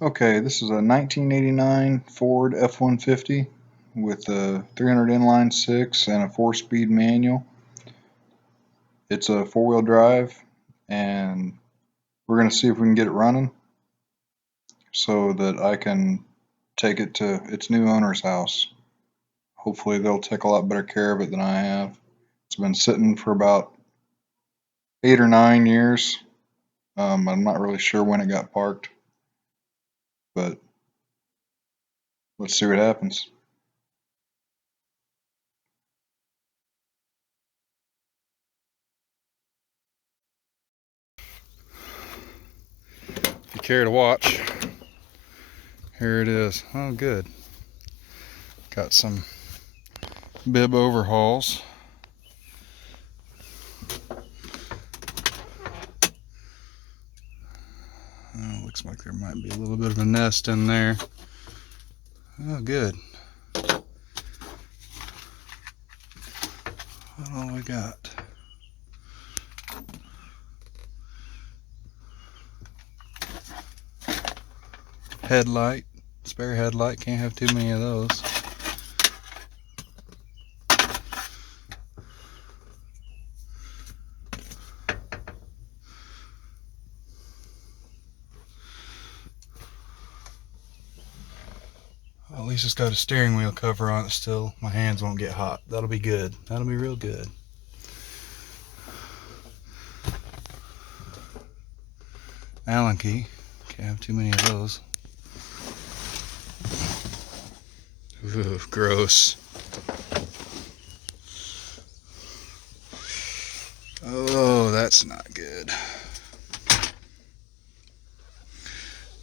Okay, this is a 1989 Ford F-150 with a 300 inline six and a 4-speed manual. It's a 4-wheel drive, and we're going to see if we can get it running so that I can take it to its new owner's house. Hopefully they'll take a lot better care of it than I have. It's been sitting for about 8 or 9 years. I'm not really sure when it got parked, but let's see what happens. If you care to watch, here it is. Oh, good. Got some bib overhauls. Oh, looks like there might be a little bit of a nest in there. Oh, good. What all we got? Headlight, spare headlight, can't have too many of those. Well, at least it's got a steering wheel cover on it still. My hands won't get hot. That'll be good. That'll be real good. Allen key, can't have too many of those. Ooh, gross. Oh, that's not good. Got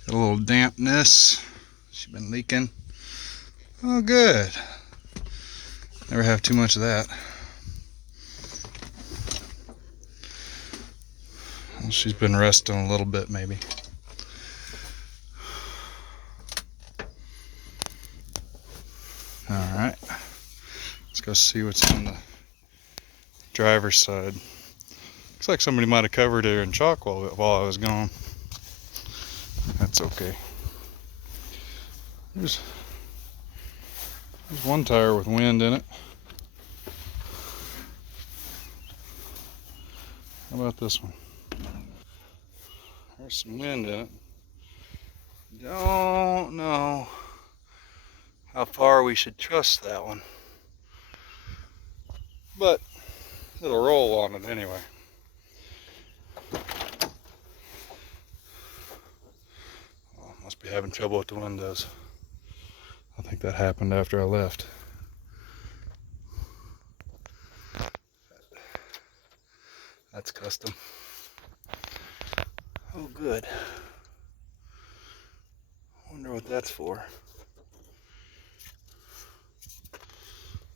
a little dampness. She's been leaking. Oh, good. Never have too much of that. Well, she's been resting a little bit, maybe. All right. Let's go see what's on the driver's side. Looks like somebody might have covered her in chalk while I was gone. That's okay. There's one tire with wind in it. How about this one? There's some wind in it. Don't know how far we should trust that one, but it'll roll on it anyway. Oh, must be having trouble with the windows. I think that happened after I left. That's custom. Oh, good. Wonder what that's for.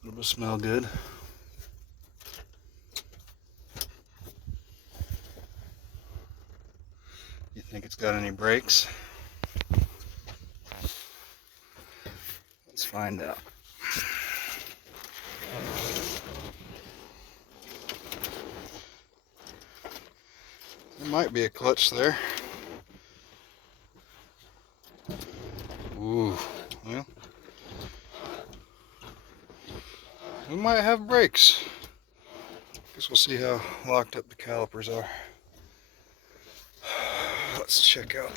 It'll smell good. You think it's got any brakes? Let's find out. There might be a clutch there. Ooh, well, we might have brakes. Guess we'll see how locked up the calipers are. Let's check out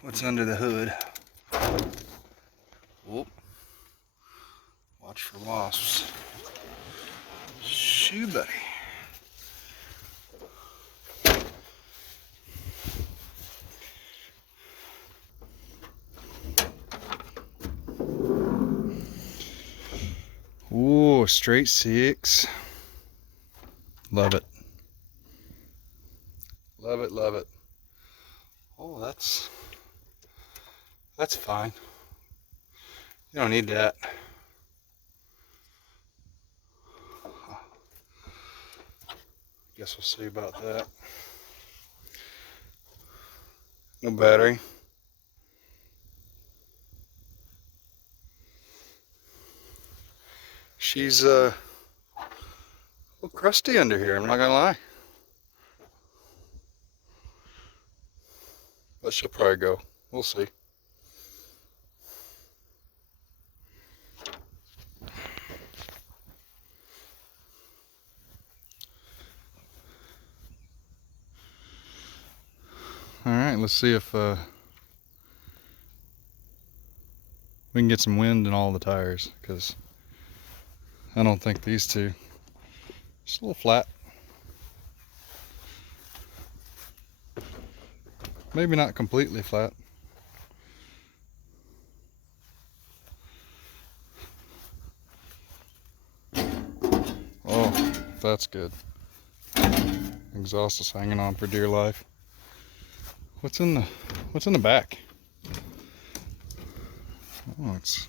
what's under the hood. Whoop. Watch for wasps. Shoo, buddy. Ooh, straight six. Love it. Love it, love it. Oh, that's fine. You don't need that. Guess we'll see about that. No battery. she's a little crusty under here, I'm not gonna lie. But she'll probably go. We'll see. Alright, let's see if we can get some wind in all the tires, because I don't think these two, just a little flat. Maybe not completely flat. Oh, that's good. Exhaust is hanging on for dear life. What's in the back? Oh, it's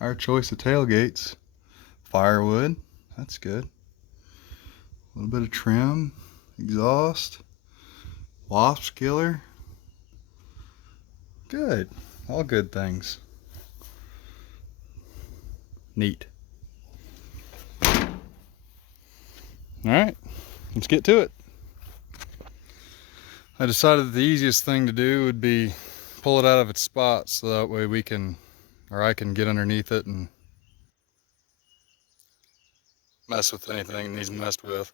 our choice of tailgates. Firewood, that's good. A little bit of trim, exhaust, wasp killer. Good, all good things. Neat. All right, let's get to it. I decided that the easiest thing to do would be pull it out of its spot, so that way we can, or I can get underneath it and mess with anything it needs messed with.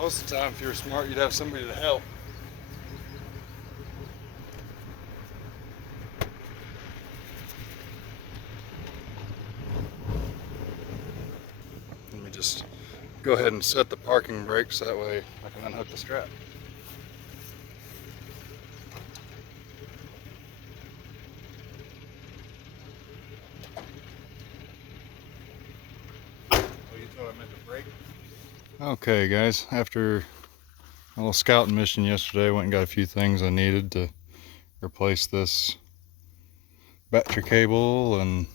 Most of the time, if you were smart, you'd have somebody to help. Let me just go ahead and set the parking brakes, that way I can unhook the strap. Oh, you thought I meant to brake? Okay guys, after a little scouting mission yesterday, I went and got a few things I needed to replace this battery cable, and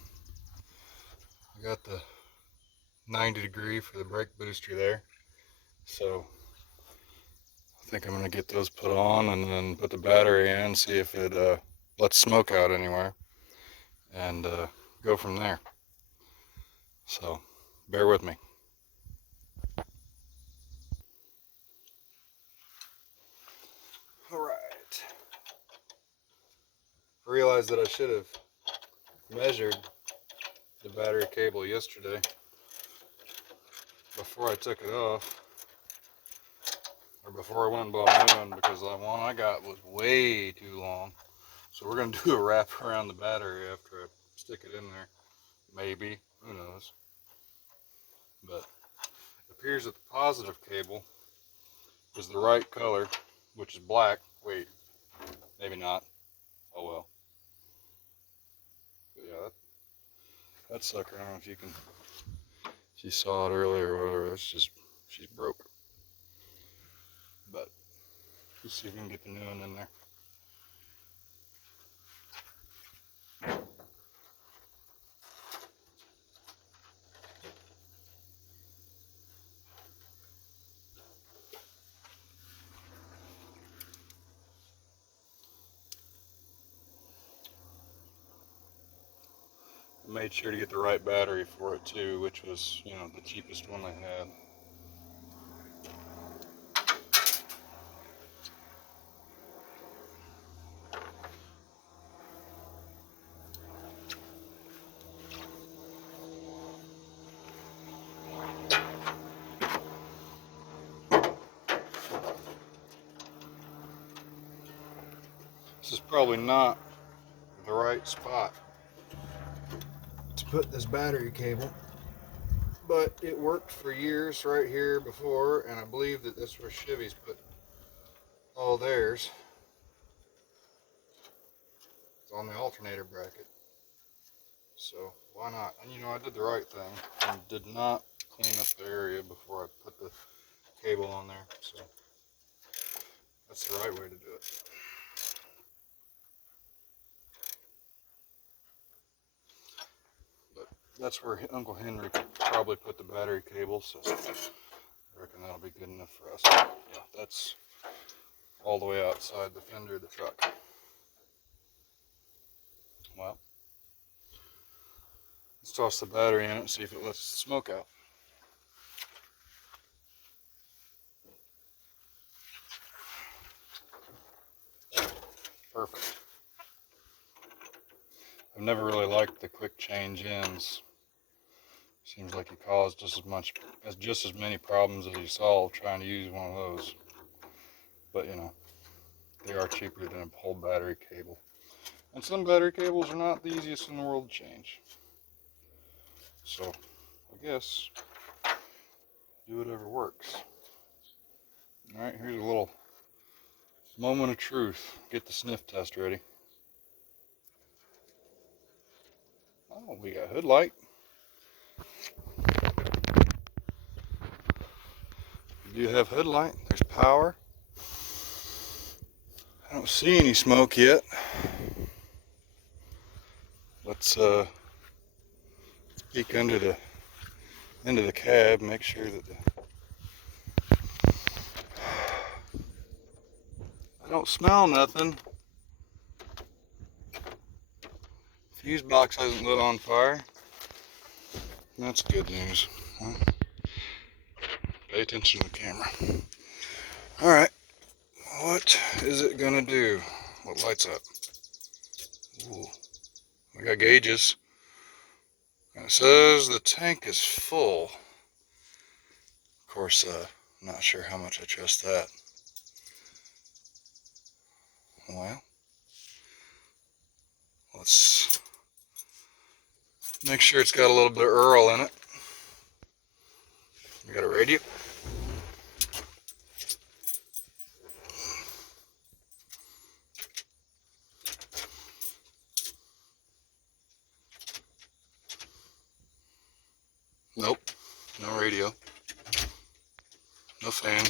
I got the 90-degree for the brake booster there. So I think I'm gonna get those put on and then put the battery in, see if it lets smoke out anywhere, and go from there. So bear with me. All right. I realized that I should have measured the battery cable yesterday before I took it off, or before I went and bought a new one, because the one I got was way too long. So we're gonna do a wrap around the battery after I stick it in there. Maybe, who knows. But it appears that the positive cable is the right color, which is black. Wait, maybe not. Oh well. But yeah, that sucker, I don't know if you can, if you saw it earlier or whatever, that's just, she's broke. But let's see if we can get the new one in there. I made sure to get the right battery for it too, which was, you know, the cheapest one I had. is probably not the right spot to put this battery cable, but it worked for years right here before, and I believe that that's where Chevy's put all theirs. It's on the alternator bracket. So why not? And you know, I did the right thing and did not clean up the area before I put the cable on there. So that's the right way to do it. But that's where Uncle Henry probably put the battery cable, so I reckon that'll be good enough for us. Yeah, that's all the way outside the fender of the truck. Well, let's toss the battery in it and see if it lets the smoke out. Perfect. I've never really liked the quick change ins. Seems like you cause just as many problems as you solve trying to use one of those. But you know, they are cheaper than a whole battery cable. And some battery cables are not the easiest in the world to change. So, I guess, do whatever works. Alright, here's a little moment of truth. Get the sniff test ready. Oh, we got hood light. We do have hood light. There's power. I don't see any smoke yet. Let's peek into the cab, make sure that I don't smell nothing. Fuse box hasn't lit on fire. That's good news. Well, pay attention to the camera. Alright, what is it gonna do? What lights up? Ooh, we got gauges. And it says the tank is full. Of course, not sure how much I trust that. Well, let's make sure it's got a little bit of Earl in it. We got a radio. Nope, no radio. No fan.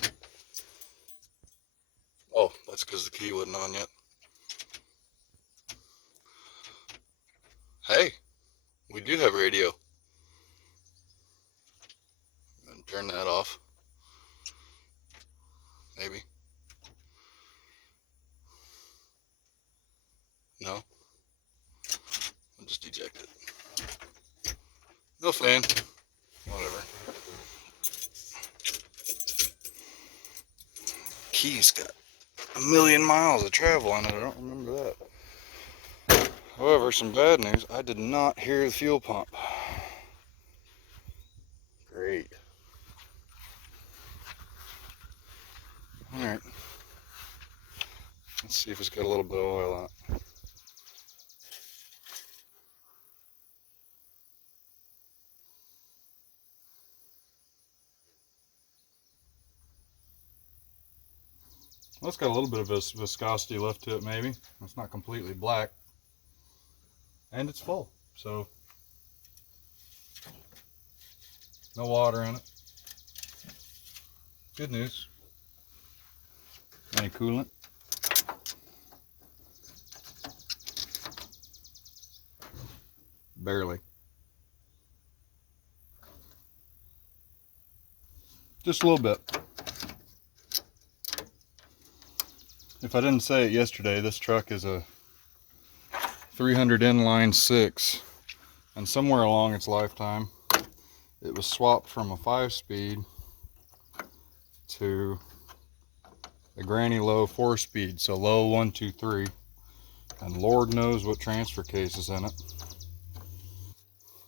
Oh, that's because the key wasn't on yet. Hey, we do have radio. And turn that off. Maybe. No. I'll just eject it. No fan. Whatever. Key's got a million miles of travel on it. I don't remember that. However, some bad news. I did not hear the fuel pump. Great. Alright. Let's see if it's got a little bit of oil on it. Well, it's got a little bit of viscosity left to it, maybe. It's not completely black. And it's full, so no water in it. Good news. Any coolant? Barely. Just a little bit. If I didn't say it yesterday, this truck is a 300 inline 6, and somewhere along its lifetime it was swapped from a 5-speed to a granny low 4-speed, so low 1, 2, 3, and Lord knows what transfer case is in it.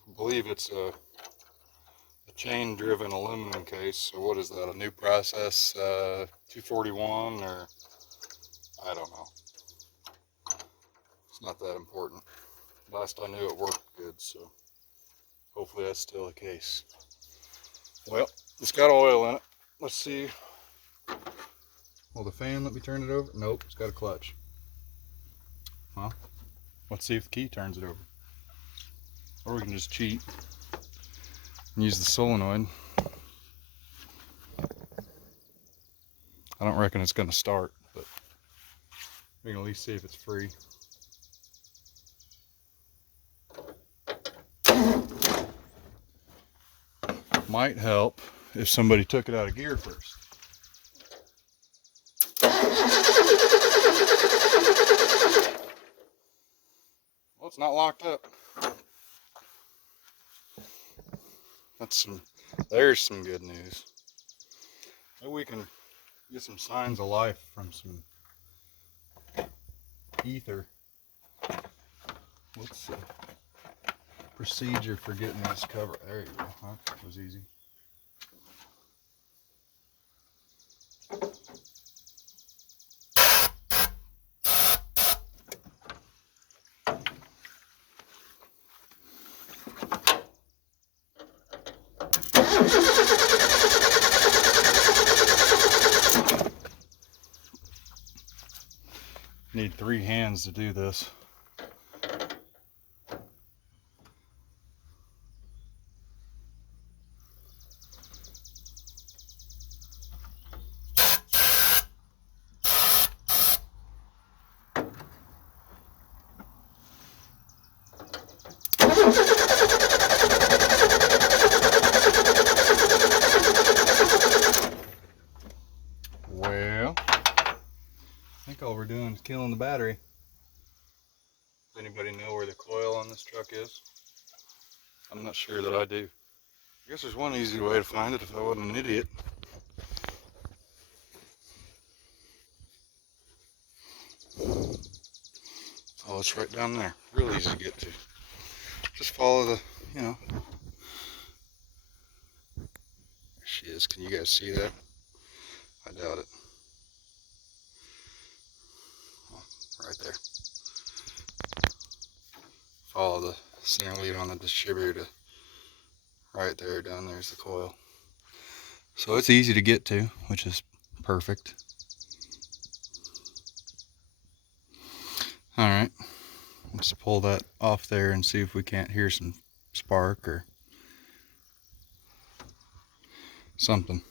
I believe it's a chain driven aluminum case, so what is that, a new process 241, or I don't know. it's not that important. Last I knew it worked good, so hopefully that's still the case. Well, it's got oil in it. Let's see. Will the fan let me turn it over? Nope, it's got a clutch. Well, let's see if the key turns it over. Or we can just cheat and use the solenoid. I don't reckon it's going to start, but we can at least see if it's free. Might help if somebody took it out of gear first. Well, it's not locked up. There's some good news. Maybe we can get some signs of life from some ether. What's the procedure for getting this cover? There you go. That was easy. Need 3 hands to do this. Well, I think all we're doing is killing the battery. Does anybody know where the coil on this truck is? I'm not sure that I do. I guess there's one easy way to find it if I wasn't an idiot. Oh, it's right down there. Real easy to get to. Just follow the, there she is. Can you guys see that? I doubt it. Oh, right there. Follow the center lead on the distributor to right there. Down there's the coil. So it's easy to get to, which is perfect. All right, let's pull that off there and see if we can't hear some spark or something.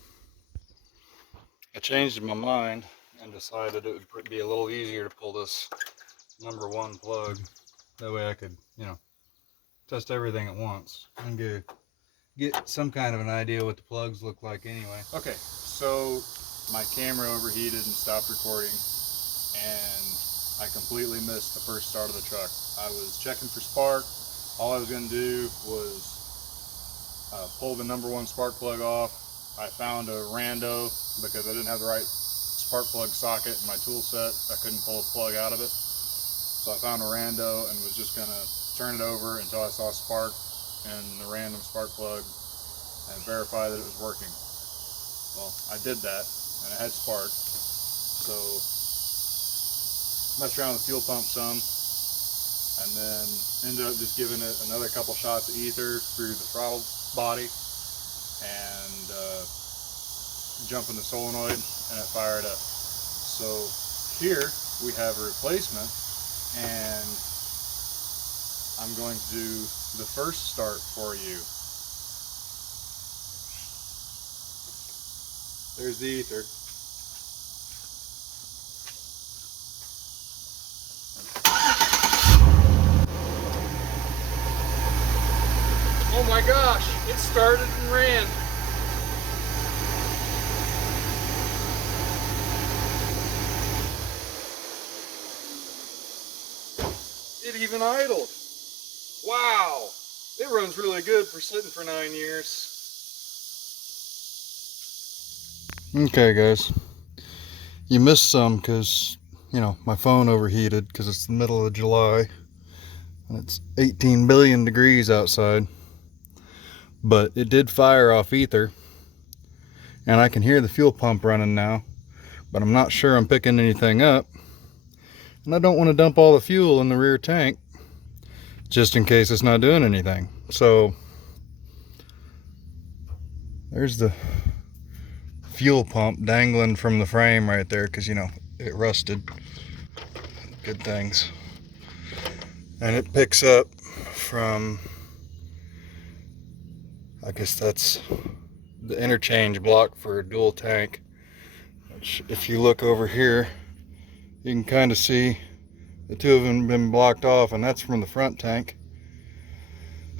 I changed my mind and decided it would be a little easier to pull this #1 plug. That way I could, test everything at once and get some kind of an idea what the plugs look like anyway. Okay, so my camera overheated and stopped recording, and I completely missed the first start of the truck. I was checking for spark. All I was going to do was pull the #1 spark plug off. I found a rando because I didn't have the right spark plug socket in my tool set. I couldn't pull a plug out of it. So I found a rando and was just going to turn it over until I saw spark in the random spark plug and verify that it was working. Well, I did that and it had spark. So messed around with the fuel pump some, and then ended up just giving it another couple shots of ether through the throttle body and jumping the solenoid, and it fired up. So here we have a replacement, and I'm going to do the first start for you. There's the ether. Oh my gosh, it started and ran. It even idled. Wow, it runs really good for sitting for 9 years. Okay guys, you missed some because, my phone overheated because it's the middle of July and it's 18 billion degrees outside. But it did fire off ether, and I can hear the fuel pump running now, but I'm not sure I'm picking anything up. And I don't want to dump all the fuel in the rear tank just in case it's not doing anything. So there's the fuel pump dangling from the frame right there because, you know, it rusted. Good things. And it picks up from, I guess that's the interchange block for a dual tank, which if you look over here, you can kind of see the two of them been blocked off, and that's from the front tank.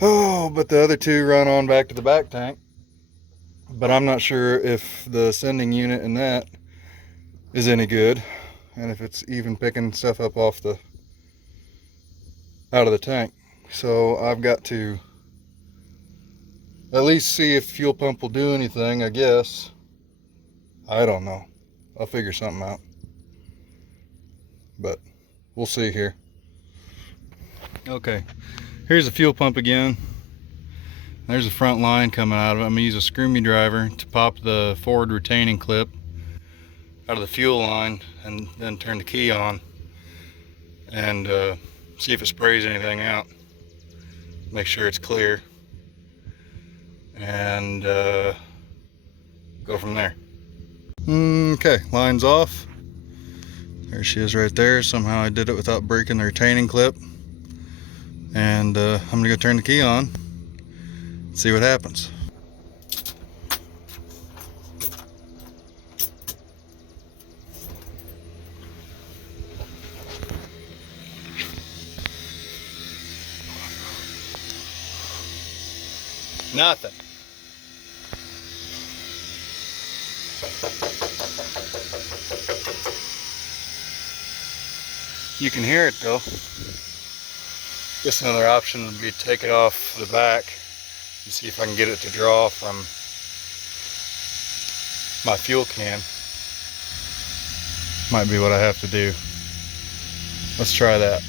Oh, but the other two run on back to the back tank. But I'm not sure if the sending unit in that is any good, and if it's even picking stuff up off the out of the tank. So I've got to at least see if fuel pump will do anything, I guess. I don't know. I'll figure something out. But we'll see here. Okay, here's the fuel pump again. There's a front line coming out of it. I'm gonna use a screwdriver to pop the forward retaining clip out of the fuel line and then turn the key on and see if it sprays anything out. Make sure it's clear and go from there. Okay, line's off. There she is right there. Somehow I did it without breaking the retaining clip. And I'm gonna go turn the key on, see what happens. Nothing. You can hear it though. Guess another option would be to take it off the back and see if I can get it to draw from my fuel can. Might be what I have to do. Let's try that.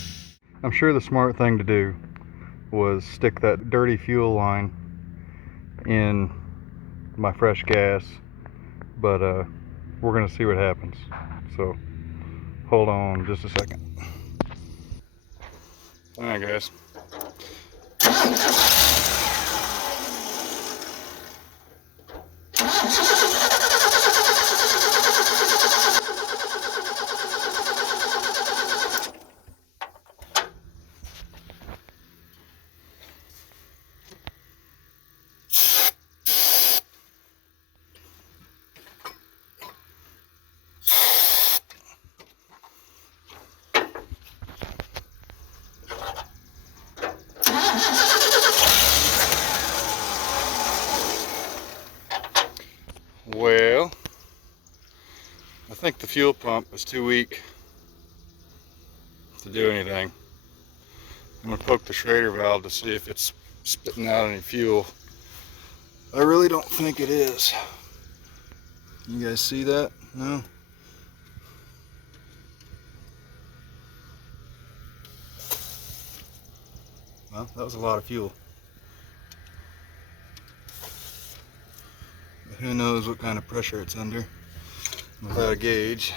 I'm sure the smart thing to do was stick that dirty fuel line in my fresh gas, but we're gonna see what happens. So hold on just a second. All right, guys. Well, I think the fuel pump is too weak to do anything. I'm gonna poke the Schrader valve to see if it's spitting out any fuel. I really don't think it is. You guys see that? No? Well, that was a lot of fuel. But who knows what kind of pressure it's under without a gauge.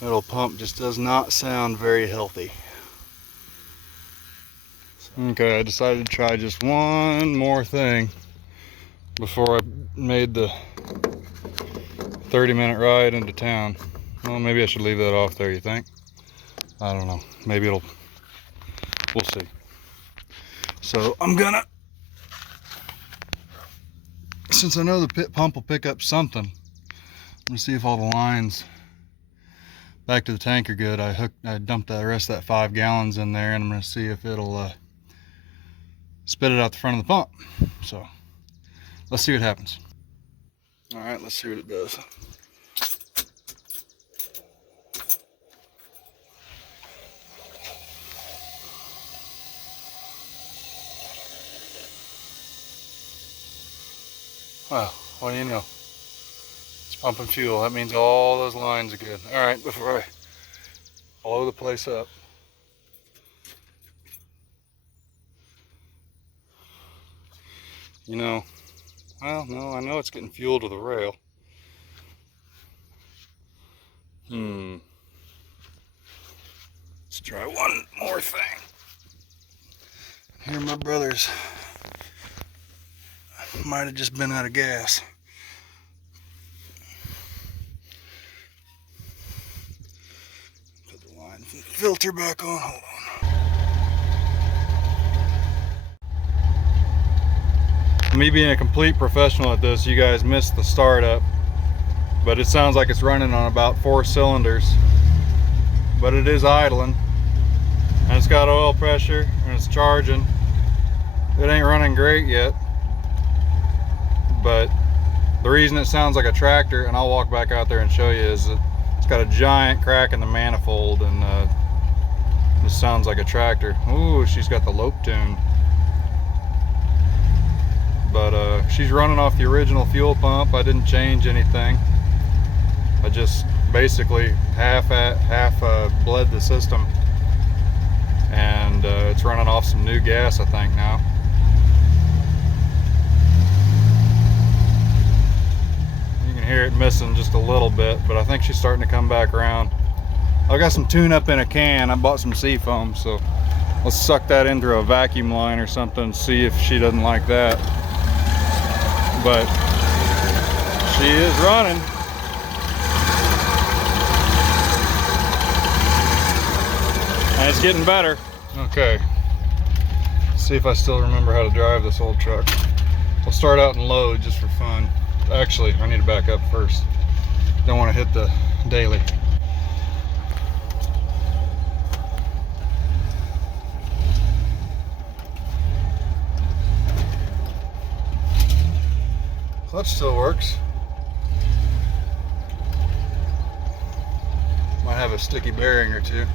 That old pump just does not sound very healthy. Okay, I decided to try just one more thing before I made the 30-minute ride into town. Well, maybe I should leave that off there, you think? I don't know. Maybe we'll see. So I'm gonna, since I know the pit pump will pick up something, I'm gonna see if all the lines back to the tank are good. I dumped the rest of that 5 gallons in there, and I'm gonna see if it'll spit it out the front of the pump. So let's see what happens. All right, let's see what it does. Well, what do you know? It's pumping fuel. That means all those lines are good. All right, before I blow the place up. You know, well, no, I know it's getting fuel to the rail. Let's try one more thing. Here my brothers might have just been out of gas. Put the line filter back on. Hold on. Me being a complete professional at this, you guys missed the startup, but it sounds like it's running on about 4 cylinders. But it is idling, and it's got oil pressure, and it's charging. It ain't running great yet, but the reason it sounds like a tractor, and I'll walk back out there and show you, is that it's got a giant crack in the manifold, and this sounds like a tractor. Ooh, she's got the lope tune. But she's running off the original fuel pump. I didn't change anything. I just basically half bled the system, and it's running off some new gas, I think, now. You can hear it missing just a little bit, but I think she's starting to come back around. I got some tune-up in a can. I bought some seafoam, so let's suck that into a vacuum line or something and see if she doesn't like that. But she is running. And it's getting better. Okay. Let's see if I still remember how to drive this old truck. I'll start out and load just for fun. Actually, I need to back up first. Don't want to hit the daily. Clutch still works. Might have a sticky bearing or two.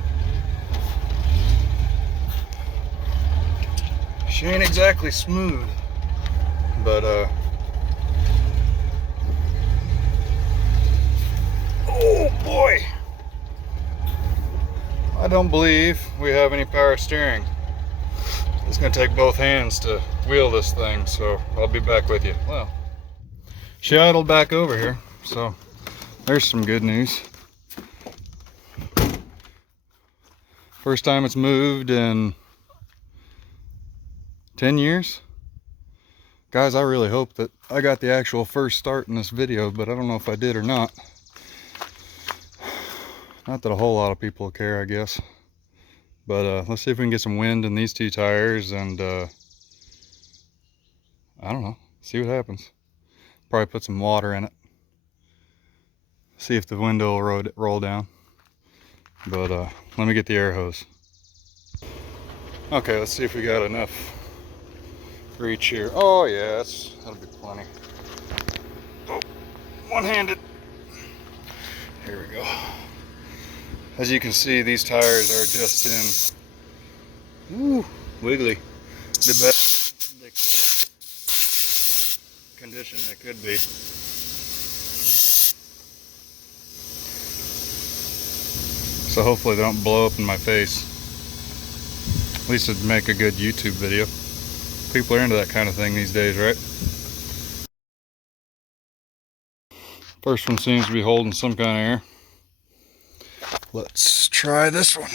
She ain't exactly smooth, but oh boy, I don't believe we have any power steering. It's gonna take both hands to wheel this thing, so I'll be back with you. Well, she idled back over here, so there's some good news. First time it's moved in 10 years. Guys, I really hope that I got the actual first start in this video, but I don't know if I did or not. Not that a whole lot of people care, I guess. But let's see if we can get some wind in these two tires, and I don't know, see what happens. Probably put some water in it. See if the window will roll down. But let me get the air hose. Okay, let's see if we got enough reach here. Oh yeah, that'll be plenty. Oh, one-handed. Here we go. As you can see, these tires are just in wiggly, the best condition they could be. So hopefully they don't blow up in my face. At least it'd make a good YouTube video. People are into that kind of thing these days, right? First one seems to be holding some kind of air. Let's try this one.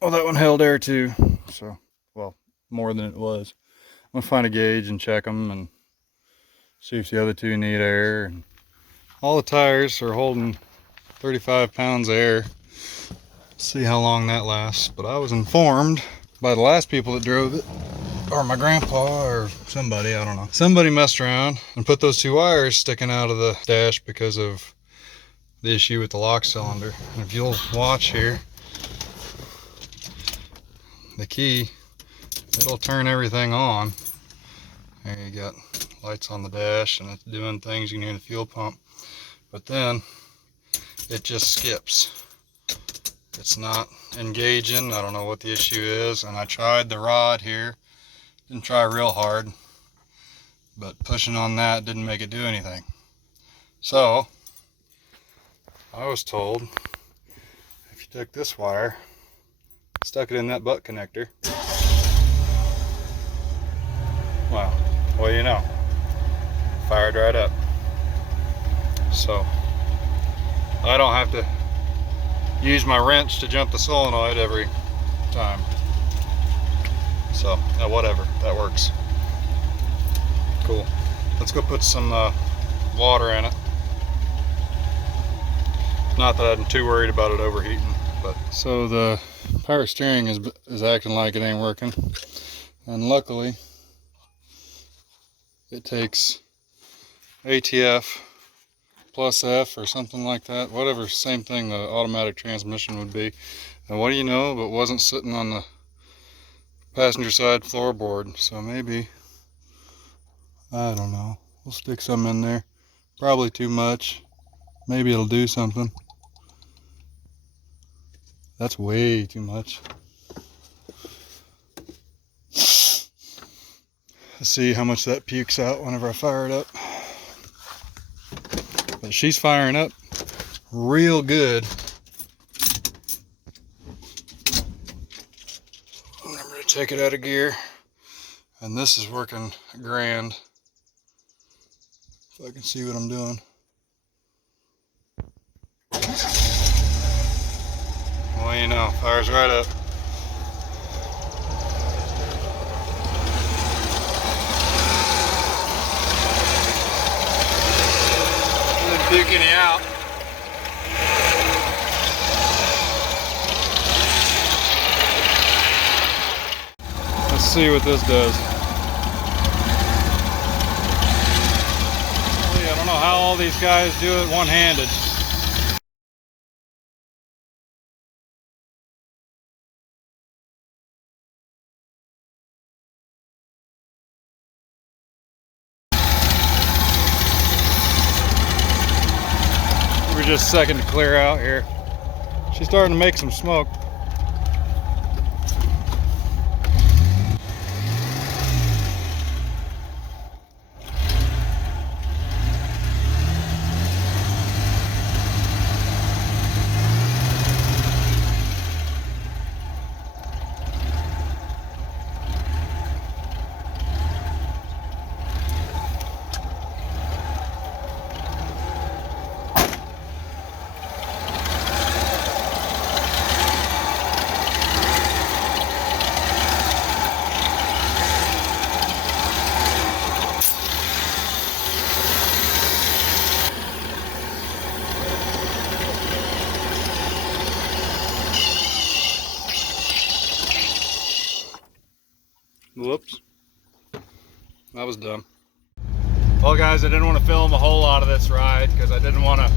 Oh, that one held air too. So, well, more than it was. I'm gonna find a gauge and check them and see if the other two need air. And all the tires are holding 35 pounds of air. See how long that lasts. But I was informed by the last people that drove it, or my grandpa or somebody, I don't know. Somebody messed around and put those two wires sticking out of the dash because of the issue with the lock cylinder. And if you'll watch here, the key, it'll turn everything on. There you got lights on the dash and it's doing things. You can hear the fuel pump, but then it just skips. It's not engaging. I don't know what the issue is. And I tried the rod here. Didn't try real hard, but pushing on that didn't make it do anything. So I was told if you took this wire, stuck it in that butt connector, well, what do you know? Fired right up. So I don't have to use my wrench to jump the solenoid every time. So whatever, that works. Cool. Let's go put some water in it. Not that I'm too worried about it overheating, but so the power steering is acting like it ain't working, and luckily it takes ATF plus F or something like that, whatever, same thing the automatic transmission would be. And what do you know, but wasn't sitting on the passenger side floorboard, so maybe, I don't know, we'll stick some in there. Probably too much. Maybe it'll do something. That's way too much. Let's see how much that pukes out whenever I fire it up. But she's firing up real good. Remember to take it out of gear. And this is working grand. If I can see what I'm doing. Well, you know, fires right up. Didn't puke any out. Let's see what this does. I don't know how all these guys do it one-handed. We're just a second to clear out here. She's starting to make some smoke. Whoops. That was dumb. Well guys, I didn't want to film a whole lot of this ride because I didn't want to,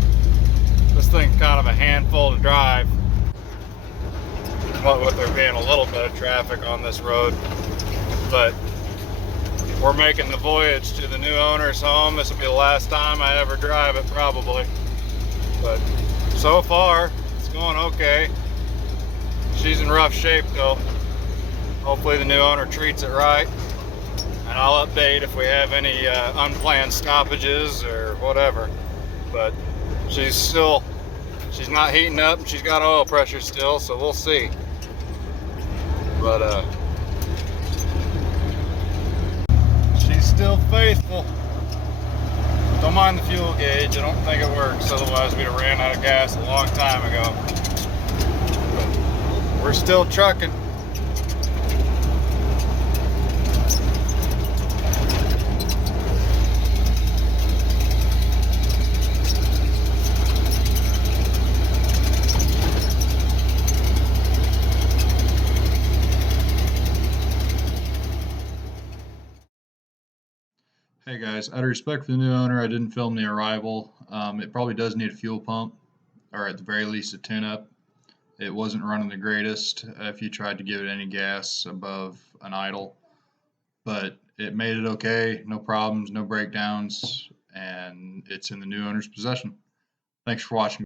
this thing's kind of a handful to drive. What with there being a little bit of traffic on this road. But we're making the voyage to the new owner's home. This will be the last time I ever drive it probably. But so far, it's going okay. She's in rough shape though. Hopefully the new owner treats it right. And I'll update if we have any unplanned stoppages or whatever. But she's not heating up and she's got oil pressure still, so we'll see. But she's still faithful. Don't mind the fuel gauge, I don't think it works, otherwise we'd have ran out of gas a long time ago. But we're still trucking. Hey guys, out of respect for the new owner, I didn't film the arrival. It probably does need a fuel pump, or at the very least a tune-up. It wasn't running the greatest if you tried to give it any gas above an idle, but it made it okay, no problems, no breakdowns, and it's in the new owner's possession. Thanks for watching.